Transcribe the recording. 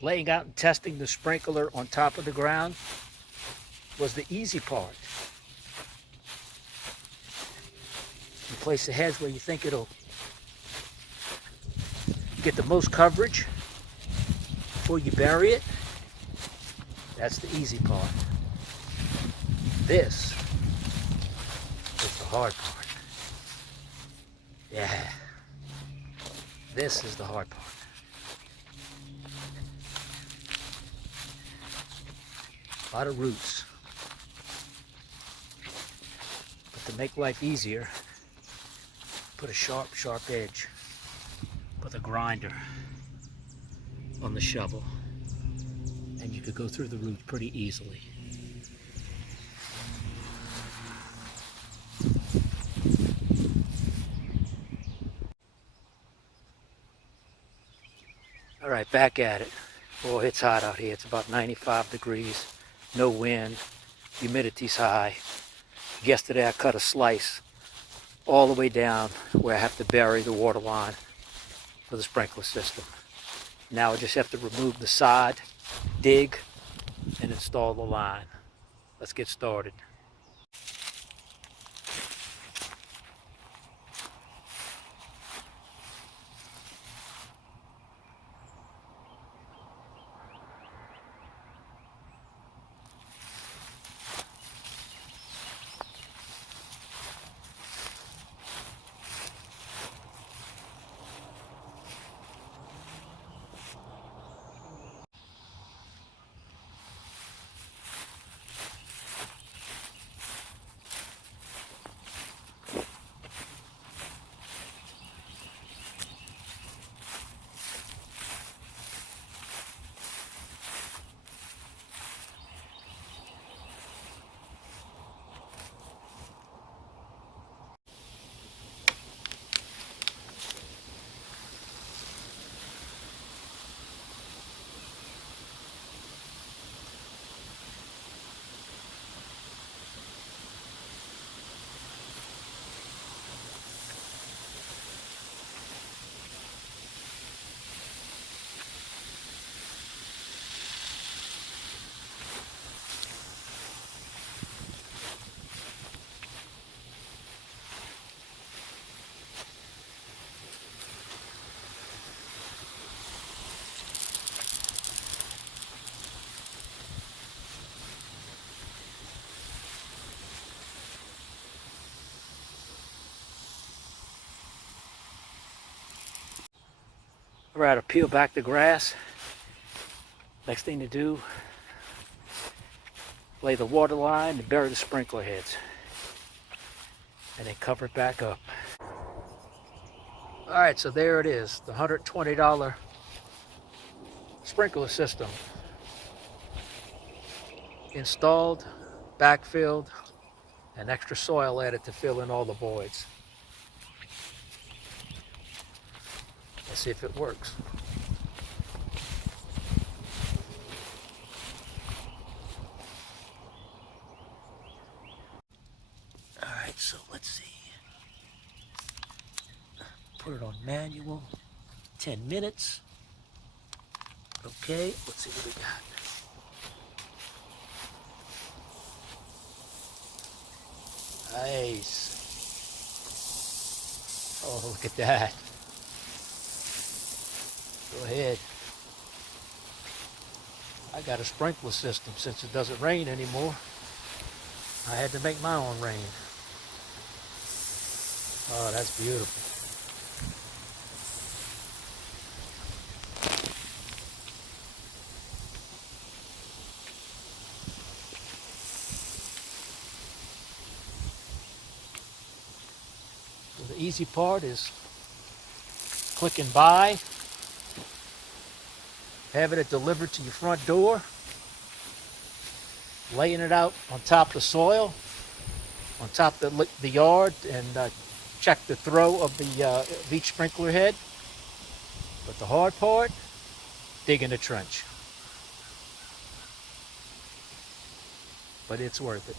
Laying out and testing the sprinkler on top of the ground was the easy part. You place the heads where you think it'll get the most coverage before you bury it. That's the easy part. This is the hard part. Yeah, this is the hard part. A lot of roots. But to make life easier, put a sharp edge with a grinder on the shovel, and you could go through the roots pretty easily. All right, back at it. Boy, it's hot out here. It's about 95 degrees, no wind, humidity's high. Yesterday I cut a slice all the way down where I have to bury the water line for the sprinkler system. Now I just have to remove the sod, dig, and install the line. Let's get started. All right, I'll peel back the grass. Next thing to do, lay the water line and bury the sprinkler heads. And then cover it back up. All right, so there it is, the $120 sprinkler system. Installed, backfilled, and extra soil added to fill in all the voids. Let's see if it works. All right, so let's see. Put it on manual, 10 minutes. Okay, let's see what we got. Nice. Oh, look at that. Go ahead. I got a sprinkler system since it doesn't rain anymore. I had to make my own rain. Oh, that's beautiful. So the easy part is clicking buy, having it delivered to your front door, laying it out on top of the soil, on top of the yard, and check the throw of each sprinkler head. But the hard part, digging a trench. But it's worth it.